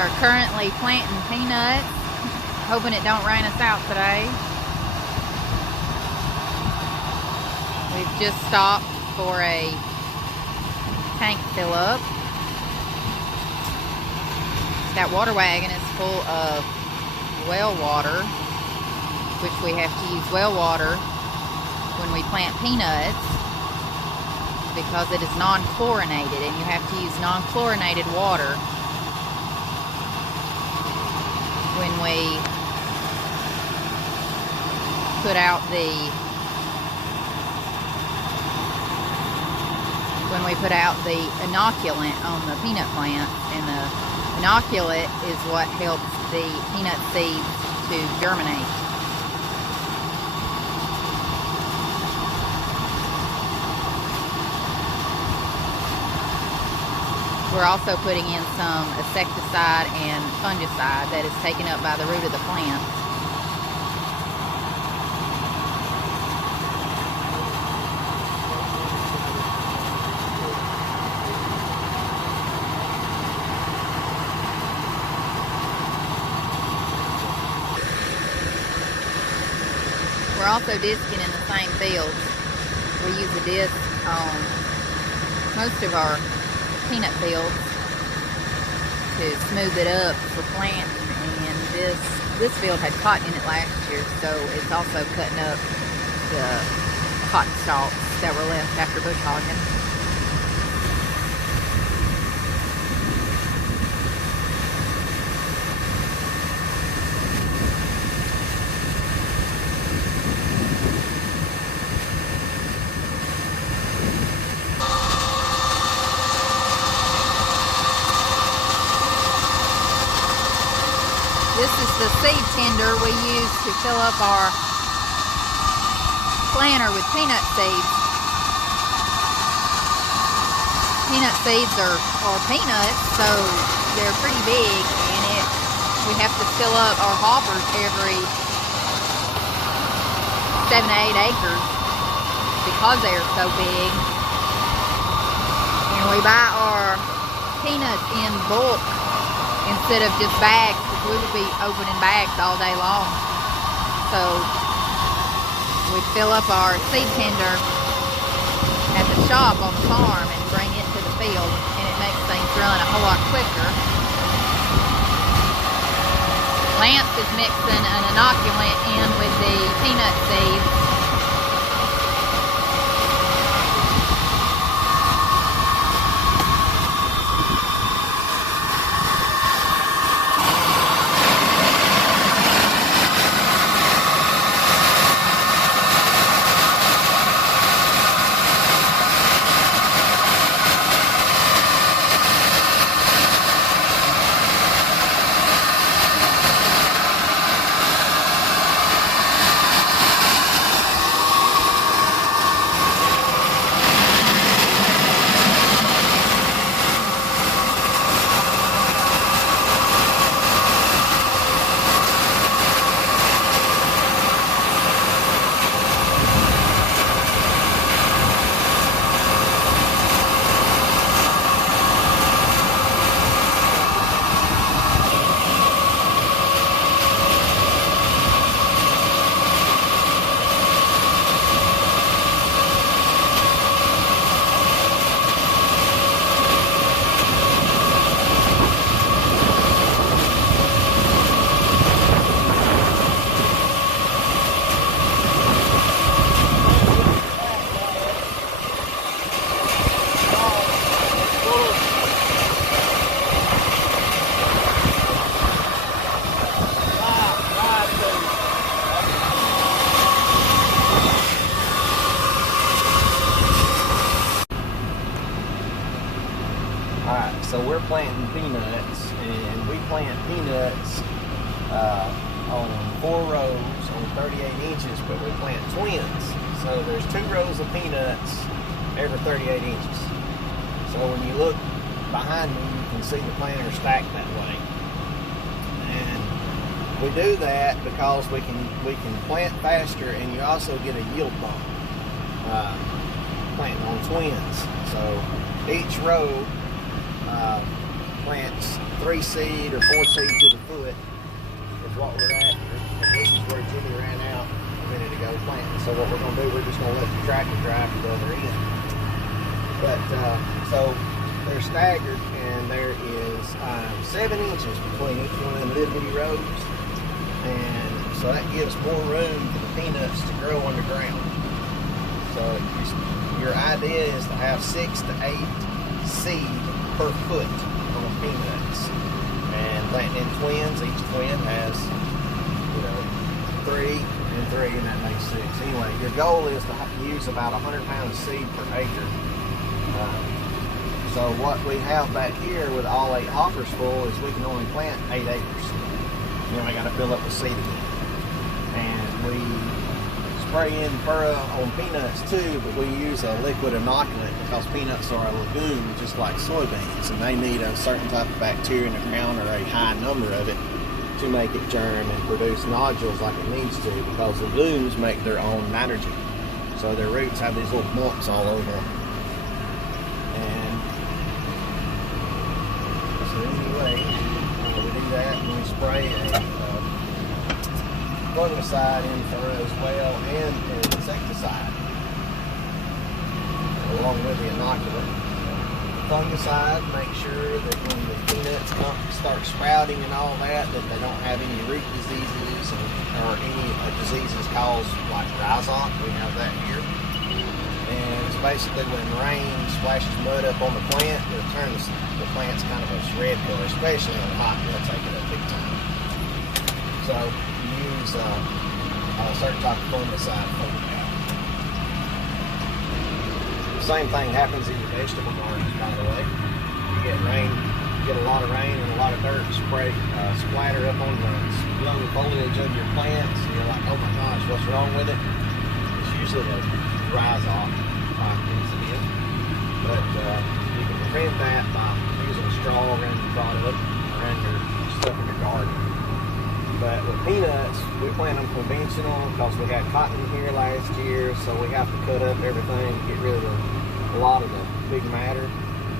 are currently planting peanuts, hoping it don't rain us out today. We've just stopped for a tank fill up. That water wagon is full of well water, which we have to use well water when we plant peanuts because it is non-chlorinated, and you have to use non-chlorinated water when we put out the inoculant on the peanut plant. And the inoculant is what helps the peanut seeds to germinate. We're also putting in some insecticide and fungicide that is taken up by the root of the plant. We're also disking in the same fields. We use a disc on most of our peanut fields to smooth it up for planting, and this field had cotton in it last year, so it's also cutting up the cotton stalks that were left after bush hogging. This is the seed tender we use to fill up our planter with peanut seeds. Peanut seeds are peanuts, so they're pretty big, and we have to fill up our hoppers every 7 to 8 acres because they're so big. And we buy our peanuts in bulk instead of just bags. We would be opening bags all day long. So we fill up our seed tender at the shop on the farm and bring it to the field, and it makes things run a whole lot quicker. Lance is mixing an inoculant in with the peanut seeds. Alright, so we're planting peanuts, and we plant peanuts on 4 rows on 38 inches, but we plant twins. So there's 2 rows of peanuts every 38 inches. So when you look behind me, you can see the planter stacked that way. And we do that because we can plant faster, and you also get a yield bump planting on twins. So each row plants 3 seed or 4 seed to the foot is what we're at. And this is where Jimmy ran out a minute ago planting. So what we're going to do, we're just going to let the tractor drive to the other end. But so they're staggered, and there is 7 inches between each one of them little bitty rows, and so that gives more room for the peanuts to grow underground. So your idea is to have 6 to 8 seed per foot on the peanuts, and planting in twins. Each twin has 3 and 3, and that makes 6. Anyway, your goal is to use about 100 pounds of seed per acre. So what we have back here with all 8 hoppers full is we can only plant 8 acres. Then we got to fill up with seed again. And we spray in furrow on peanuts too, but we use a liquid inoculant because peanuts are a legume just like soybeans, and they need a certain type of bacteria in the ground, or a high number of it, to make it germ and produce nodules like it needs to, because legumes make their own nitrogen. So their roots have these little bumps all over them. Anyway, we do that, and we spray a fungicide in furrow as well, and an insecticide along with the inoculant. Fungicide, make sure that when the peanuts start sprouting and all that they don't have any root diseases or any diseases caused like rhizot. We have that here. And it's basically when rain splashes mud up on the plant, it'll turn the plant's kind of a red color, especially on hot. It'll take it up big time. So you use a certain type of fungicide to fungicide. The same thing happens in your vegetable gardens, by the way. You get rain, you get a lot of rain and a lot of dirt splatter up on the young foliage of your plants, and you're like, oh my gosh, what's wrong with it? It's usually the rhizot type incident, but you can prevent that by using a straw around your product, around your stuff in your garden. But with peanuts, we plant them conventional because we had cotton here last year, so we have to cut up everything, get rid of a lot of the big matter,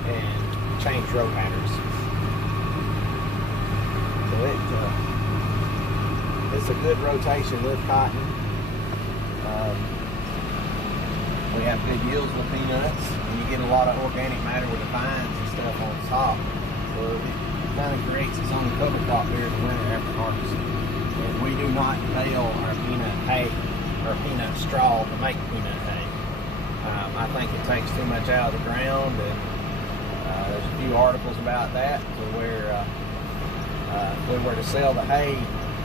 and change row patterns. So it's a good rotation with cotton. We have good yields with peanuts, and you get a lot of organic matter with the vines and stuff on top. So it kind of creates its own cover crop here in the winter after harvest. And we do not bale our peanut hay or peanut straw to make peanut hay. I think it takes too much out of the ground, and there's a few articles about that, to where if we were to sell the hay,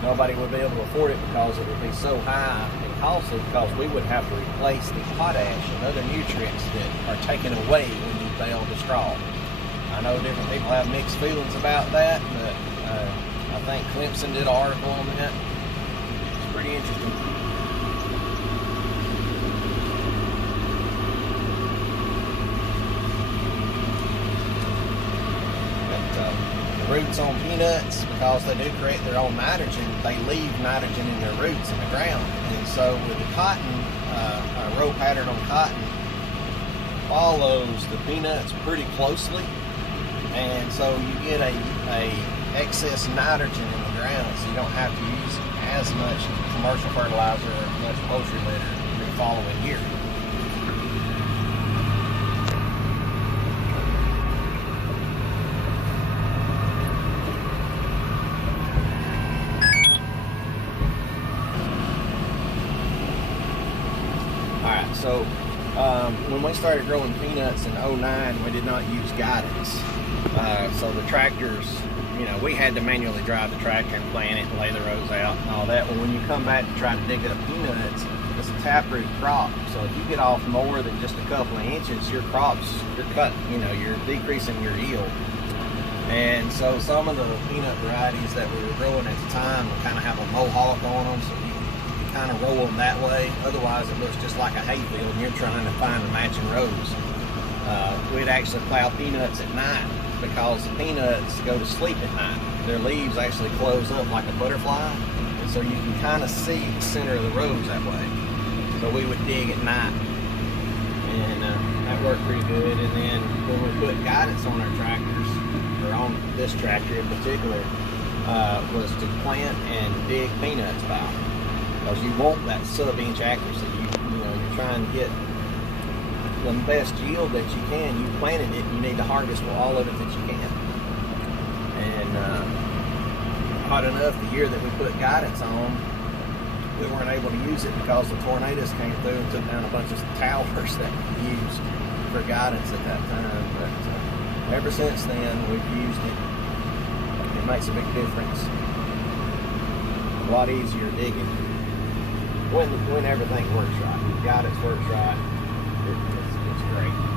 nobody would be able to afford it because it would be so high and costly, because we would have to replace the potash and other nutrients that are taken away when you bale the straw. I know different people have mixed feelings about that, but I think Clemson did an article on that. It's pretty interesting. Roots on peanuts, because they do create their own nitrogen, they leave nitrogen in their roots in the ground. And so with the cotton, a row pattern on cotton follows the peanuts pretty closely, and so you get a excess nitrogen in the ground, so you don't have to use as much commercial fertilizer or much poultry litter the following year. So when we started growing peanuts in 2009, we did not use guidance. So the tractors, we had to manually drive the tractor and plant it and lay the rows out and all that. Well, when you come back to try to dig up peanuts, it's a taproot crop. So if you get off more than just a couple of inches, your crops, you're you're decreasing your yield. And so some of the peanut varieties that we were growing at the time would kind of have a mohawk on them, so you kind of roll them that way. Otherwise it looks just like a hayfield and you're trying to find the matching rows. We'd actually plow peanuts at night, because the peanuts go to sleep at night. Their leaves actually close up like a butterfly, and so you can kind of see the center of the rows that way. So we would dig at night, and that worked pretty good. And then when we put guidance on our tractors, or on this tractor in particular, was to plant and dig peanuts by, because you want that sub-inch accuracy. You know, you're trying to get the best yield that you can. You planted it, you need to harvest all of it that you can. And hot enough, the year that we put guidance on, we weren't able to use it because the tornadoes came through and took down a bunch of towers that we used for guidance at that time. But ever since then, we've used it. It makes a big difference. A lot easier digging when everything works right. Guidance works right. It's great.